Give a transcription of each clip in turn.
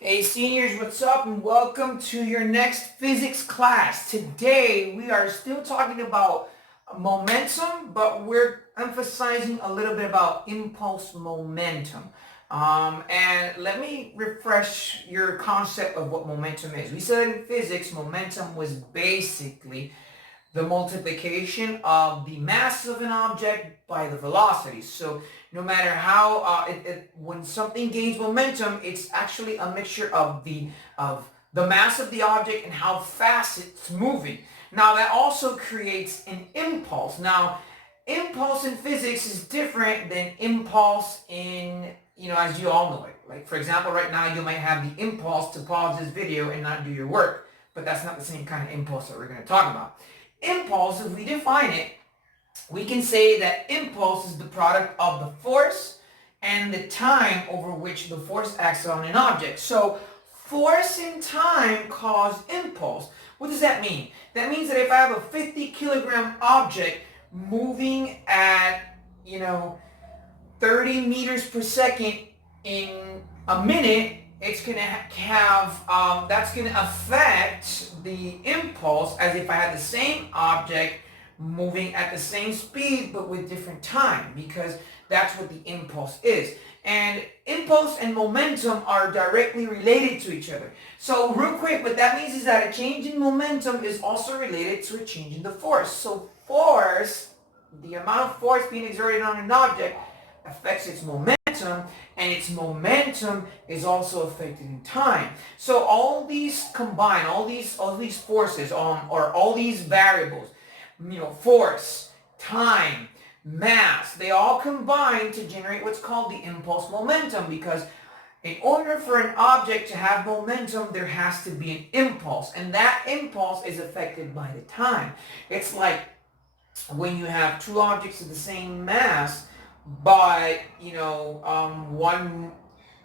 Hey seniors, what's up and welcome to your next physics class. Today we are still talking about momentum, but we're emphasizing a little bit about impulse momentum. And let me refresh your concept of what momentum is. We said in physics, momentum was basically the multiplication of the mass of an object by the velocity. So no matter how when something gains momentum, it's actually a mixture of the mass of the object and how fast it's moving. Now that also creates an impulse. Now impulse in physics is different than impulse in, as you all know it. Like for example, right now you might have the impulse to pause this video and not do your work, but that's not the same kind of impulse that we're going to talk about. Impulse, if we define it, we can say that impulse is the product of the force and the time over which the force acts on an object. So force and time cause impulse. What does that mean? That means that if I have a 50 kilogram object moving at, 30 meters per second in a minute, it's going to have, that's going to affect the impulse as if I had the same object moving at the same speed but with different time, because that's what the impulse is. And impulse and momentum are directly related to each other. So real quick, what that means is that a change in momentum is also related to a change in the force. So force, the amount of force being exerted on an object affects its momentum, and its momentum is also affected in time. So all these combine, all these forces or all these variables, force, time, mass, they all combine to generate what's called the impulse momentum, because in order for an object to have momentum, there has to be an impulse, and that impulse is affected by the time. It's like when you have two objects of the same mass, but one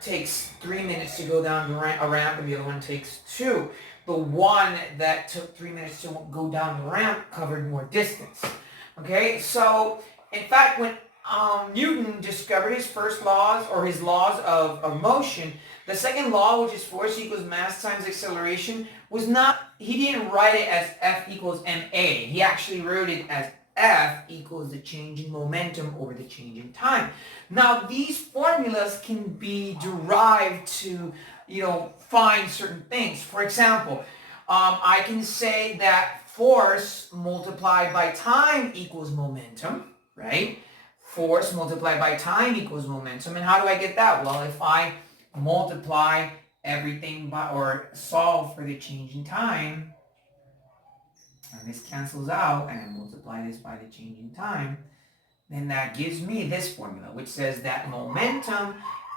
takes 3 minutes to go down a ramp and the other one takes 2. The one that took 3 minutes to go down the ramp covered more distance. Okay, so in fact, when Newton discovered his first laws, or his laws of motion, the second law, which is force equals mass times acceleration, he didn't write it as F equals ma. He actually wrote it as F equals the change in momentum over the change in time. Now these formulas can be derived to, find certain things. For example, I can say that force multiplied by time equals momentum, right? Force multiplied by time equals momentum. And how do I get that? Well, if I multiply everything by, or solve for the change in time, and this cancels out, and I multiply this by the change in time, then that gives me this formula, which says that momentum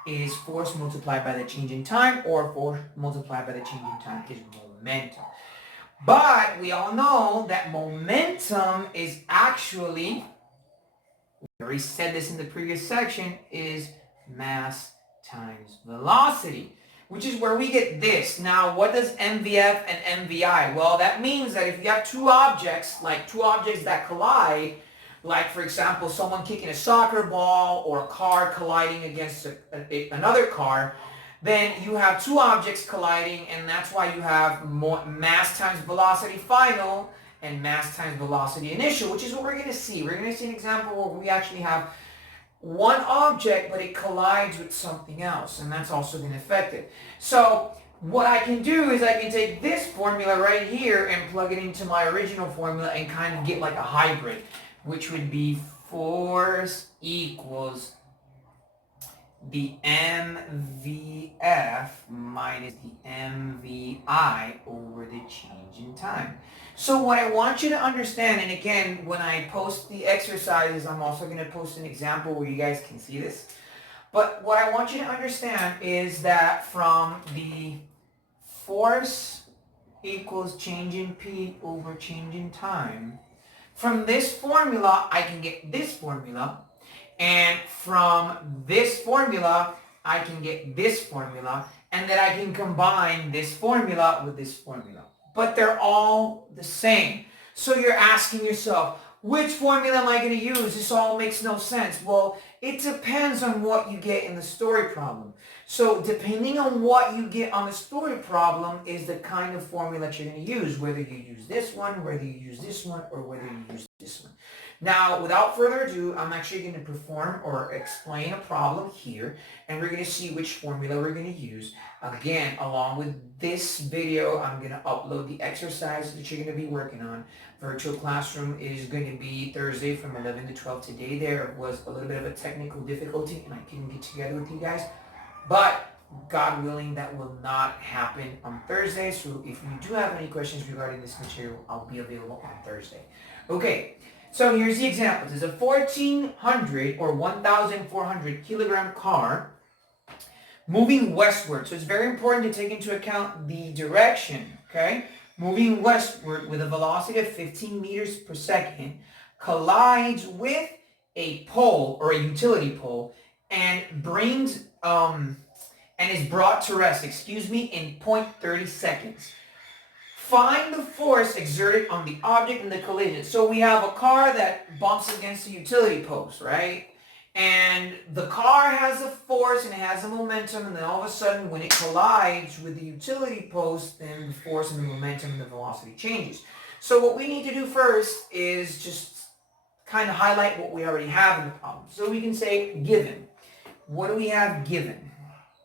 is force multiplied by the change in time, or force multiplied by the change in time is momentum. But we all know that momentum is actually, we already said this in the previous section, is mass times velocity, which is where we get this. Now, what does MVF and MVI? Well, that means that if you have two objects that collide, like for example, someone kicking a soccer ball or a car colliding against another car, then you have two objects colliding, and that's why you have mass times velocity final and mass times velocity initial, which is what we're going to see. We're going to see an example where we actually have one object, but it collides with something else, and that's also going to affect it. So what I can do is I can take this formula right here and plug it into my original formula and kind of get like a hybrid, which would be force equals the MVF minus the MVI over the change in time. So what I want you to understand, and again, when I post the exercises, I'm also going to post an example where you guys can see this. But what I want you to understand is that from the force equals change in P over change in time, from this formula, I can get this formula. And from this formula, I can get this formula, and then I can combine this formula with this formula. But they're all the same. So you're asking yourself, which formula am I going to use? This all makes no sense. Well, it depends on what you get in the story problem. So depending on what you get on the story problem is the kind of formula that you're going to use, whether you use this one, whether you use this one, or whether you use this one. Now, without further ado, I'm actually going to perform or explain a problem here, and we're going to see which formula we're going to use. Again, along with this video, I'm going to upload the exercise that you're going to be working on. Virtual classroom is going to be Thursday from 11 to 12 today. There was a little bit of a technical difficulty, and I couldn't get together with you guys. But God willing, that will not happen on Thursday. So if you do have any questions regarding this material, I'll be available on Thursday. Okay, so here's the example. There's a 1,400 or 1,400 kilogram car moving westward. So it's very important to take into account the direction, okay? Moving westward with a velocity of 15 meters per second, collides with a pole or a utility pole and brings and is brought to rest, in 0.30 seconds. Find the force exerted on the object in the collision. So we have a car that bumps against a utility post, right? And the car has a force and it has a momentum, and then all of a sudden when it collides with the utility post, then the force and the momentum and the velocity changes. So what we need to do first is just kind of highlight what we already have in the problem. So we can say given. What do we have given?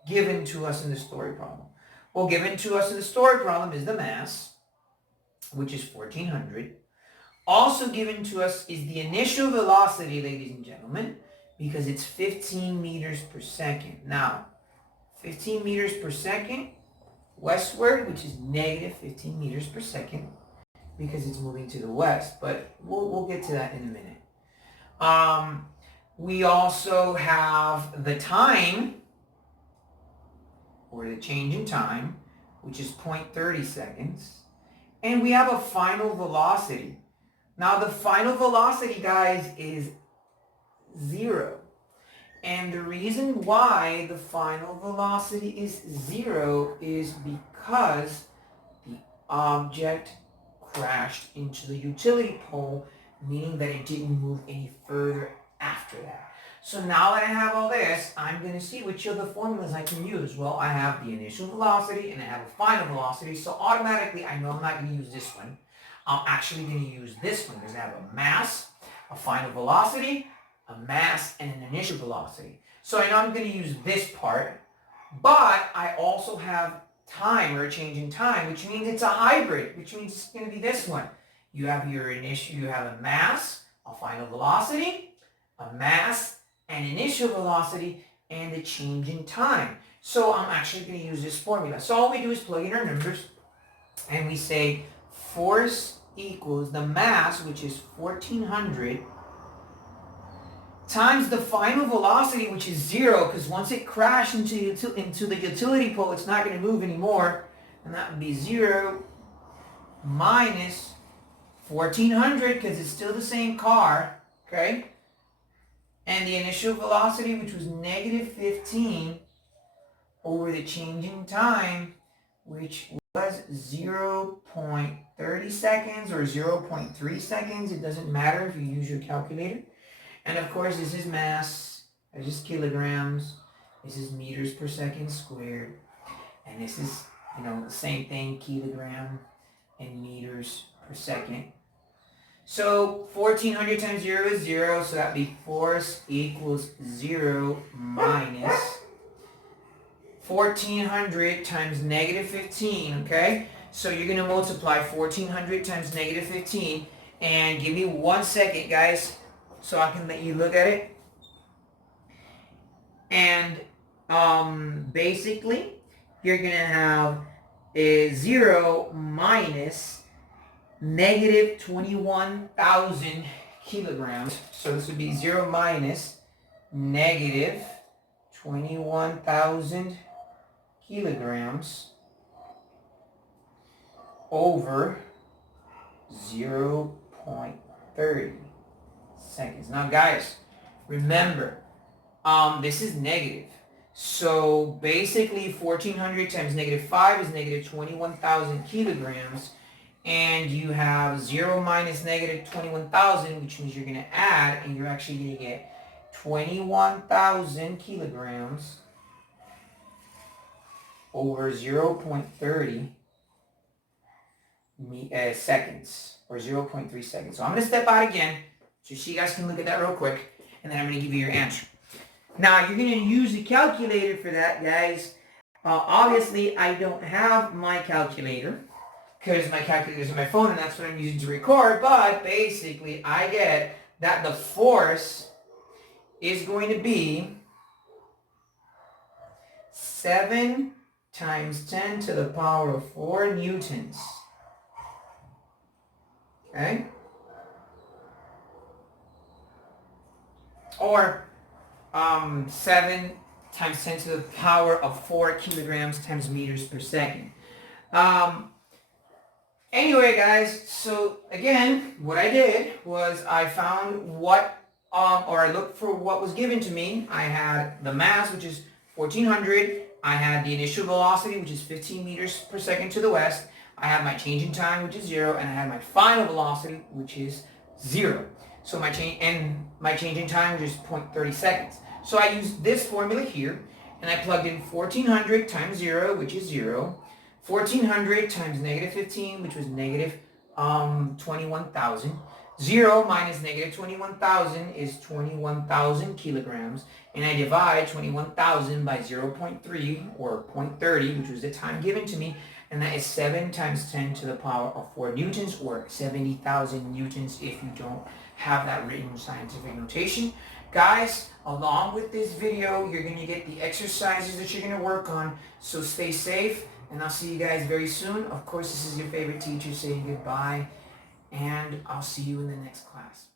Given to us in the story problem. Well, given to us in the story problem is the mass, which is 1,400. Also given to us is the initial velocity, ladies and gentlemen, because it's 15 meters per second. Now, 15 meters per second westward, which is negative 15 meters per second, because it's moving to the west. But we'll get to that in a minute. We also have the time, or the change in time, which is 0.30 seconds. And we have a final velocity. Now the final velocity, guys, is 0. And the reason why the final velocity is 0 is because the object crashed into the utility pole, meaning that it didn't move any further after that. So now that I have all this, I'm going to see which of the formulas I can use. Well, I have the initial velocity and I have a final velocity, so automatically I know I'm not going to use this one. I'm actually going to use this one because I have a mass, a final velocity, a mass, and an initial velocity. So I know I'm going to use this part, but I also have time, or a change in time, which means it's a hybrid, which means it's going to be this one. You have your initial, you have a mass, a final velocity, a mass, an initial velocity, and a change in time. So I'm actually going to use this formula. So all we do is plug in our numbers, and we say force equals the mass, which is 1,400, times the final velocity, which is 0, because once it crashed into the utility pole, it's not going to move anymore, and that would be 0 minus 1,400, because it's still the same car, okay? And the initial velocity, which was negative 15, over the change in time, which was 0.30 seconds or 0.3 seconds. It doesn't matter if you use your calculator. And of course, this is mass. This is kilograms. This is meters per second squared. And this is, the same thing, kilogram and meters per second. So 1,400 times 0 is 0, so that'd be force equals 0 minus 1,400 times negative 15, okay? So you're going to multiply 1,400 times negative 15, and give me 1 second, guys, so I can let you look at it. And basically, you're going to have a 0 minus negative 21,000 kilograms. So this would be 0 minus negative 21,000 kilograms over 0.30 seconds. Now guys, remember, this is negative. So basically 1,400 times negative 5 is negative 21,000 kilograms. And you have 0 minus negative 21,000, which means you're going to add, and you're actually going to get 21,000 kilograms over 0.30 seconds, or 0.3 seconds. So I'm going to step out again, so you guys can look at that real quick, and then I'm going to give you your answer. Now, you're going to use the calculator for that, guys. Obviously, I don't have my calculator, because my calculator is on my phone, and that's what I'm using to record, but basically, I get that the force is going to be 7 times 10 to the power of 4 newtons. Okay? Or 7 times 10 to the power of 4 kilograms times meters per second. Anyway, guys, so again, what I did was I found what, or I looked for what was given to me. I had the mass, which is 1400. I had the initial velocity, which is 15 meters per second to the west. I have my change in time, which is 0, and I have my final velocity, which is 0. So my change in time, which is 0.30 seconds. So I used this formula here, and I plugged in 1400 times 0, which is 0. 1400 times negative 15, which was negative 21,000. 0 minus negative 21,000 is 21,000 kilograms. And I divide 21,000 by 0.3, or 0.30, which was the time given to me. And that is 7 times 10 to the power of 4 newtons, or 70,000 newtons if you don't have that written scientific notation. Guys, along with this video, you're going to get the exercises that you're going to work on. So stay safe, and I'll see you guys very soon. Of course, this is your favorite teacher saying goodbye, and I'll see you in the next class.